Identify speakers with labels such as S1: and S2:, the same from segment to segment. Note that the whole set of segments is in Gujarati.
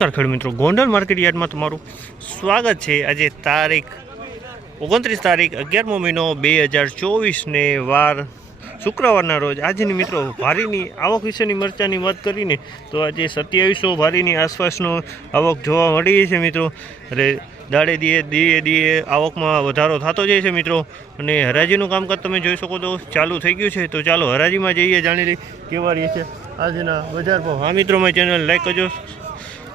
S1: નમસ્કાર ખેડૂત મિત્રો, ગોંડલ માર્કેટ યાર્ડમાં તમારું સ્વાગત છે. આજે તારીખ ઓગણત્રીસ તારીખ અગિયારમો મહિનો બે હજાર ચોવીસને વાર શુક્રવારના રોજ. આજની મિત્રો ભારીની આવક વિશેની મરચાની વાત કરીને તો આજે સત્યાવીસો ભારીની આસપાસનો આવક જોવા મળી છે મિત્રો. એટલે દાડે દીએ દીએ દીએ આવકમાં વધારો થતો જાય છે મિત્રો. અને હરાજીનું કામકાજ તમે જોઈ શકો તો ચાલુ થઈ ગયું છે. તો ચાલો હરાજીમાં જઈએ, જાણી લઈએ કેવા રહે છે. આજના બજાર ભાવ. હા મિત્રો મારી ચેનલ લાઈક કરજો.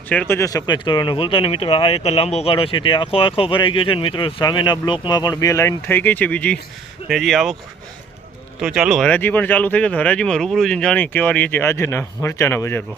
S1: શેર કરજો સબસ્ક્રાઈબ કરવાનું ભૂલતા નહીં. મિત્રો, આ એક લાંબો ગાળો છે, તે આખો આખો ભરાઈ ગયો છે મિત્રો, સામેના બ્લોકમાં પણ બે લાઈન થઈ ગઈ છે બીજી. ને હજી આવક તો ચાલો, હરાજી પણ ચાલુ થઈ તો હરાજીમાં રૂબરૂ જઈને જાણી કેવા રહીએ છે આજના મરચાના બજારમાં.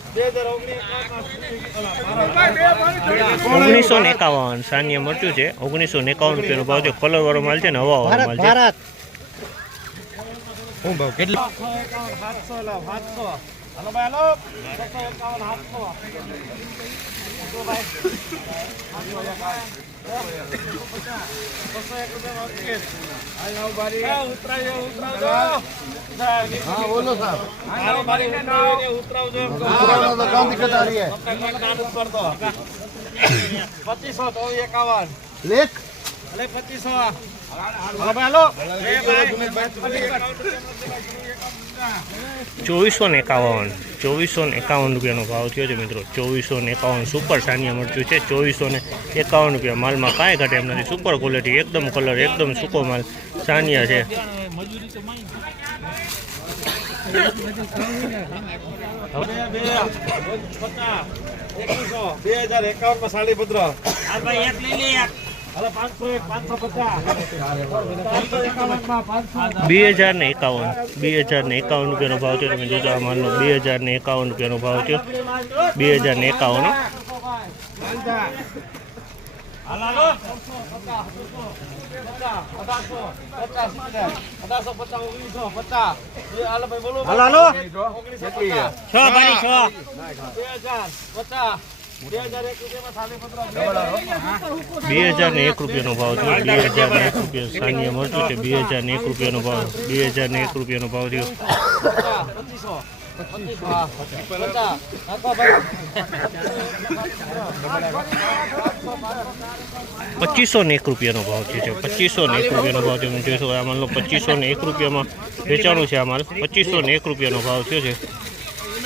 S1: ને એકાવન સાનિયા મરચું છે. ઓગણીસો ને એકાવન રૂપિયાનો ભાવ છે. કલર વાળો માલ છે ને હવા વાળો માલ છે.
S2: હા પુરાનો
S3: પચીસો તો એકાવન
S2: લેખ
S3: પચીસો
S1: ચોવીસો ને એકાવન ચોવીસો ને એકાવન રૂપિયાનો ભાવ થયો છે મિત્રો. ચોવીસો ને એકાવન સુપર સાનિયા મરચું છે. ચોવીસો ને એકાવન રૂપિયા માલમાં કાંઈ ઘટે એમ નથી. સુપર ક્વોલિટી એકદમ કલર એકદમ સૂકો માલ. સાનિયા છે.
S3: બે હજાર એકાવનમાં સાડી પત્ર
S1: બે હજાર ને એકાવન બે હજાર ને એકાવન રૂપિયાનો ભાવ થયો. તમે જોજો આ માલનો બે હજાર ને એકાવન રૂપિયાનો ભાવ થયો. બે હજાર ને એકાવન
S3: હાલો. ભાઈ
S1: છ. છ
S3: પચાસ. બે હજાર
S1: ને એક રૂપિયાનો ભાવ થયો બે હજાર ને એક રૂપિયા સાનિયા મળતું છે બે હજાર ને એક રૂપિયાનો ભાવ બે હજાર ને એક રૂપિયાનો ભાવ થયો.
S3: પચીસો
S1: ને એક રૂપિયાનો ભાવ થયો છે પચીસો ને એક રૂપિયાનો ભાવ થયો. જોઈશું આ માલ પચીસો ને એક રૂપિયામાં વેચાણું છે આ માલ. પચીસો ને એક રૂપિયાનો ભાવ થયો છે.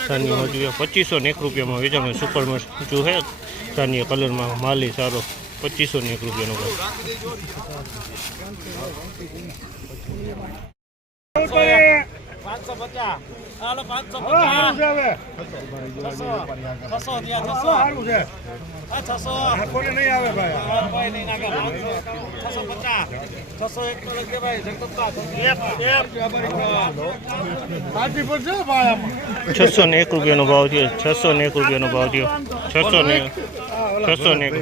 S1: સાનિયા હજુ પચીસો ને એક રૂપિયામાં વેચાણ સુપર મરચું છે? સાનિયા કલરમાં માલી સારો પચીસો ને એક રૂપિયાનો ભાવ.
S3: પાંચસો પચાસ. હાલો પાંચસો પચાસ. છસો. ત્યાં છસો. આ છસો કોઈ નહીં નાખે. છસો પચાસ. છસો એક તો લખજે ભાઈ જગદંબા
S1: છસો ને એક રૂપિયાનો ભાવ થયો. છસો ને એક રૂપિયાનો ભાવ થયો. છસો ને છસો ને એક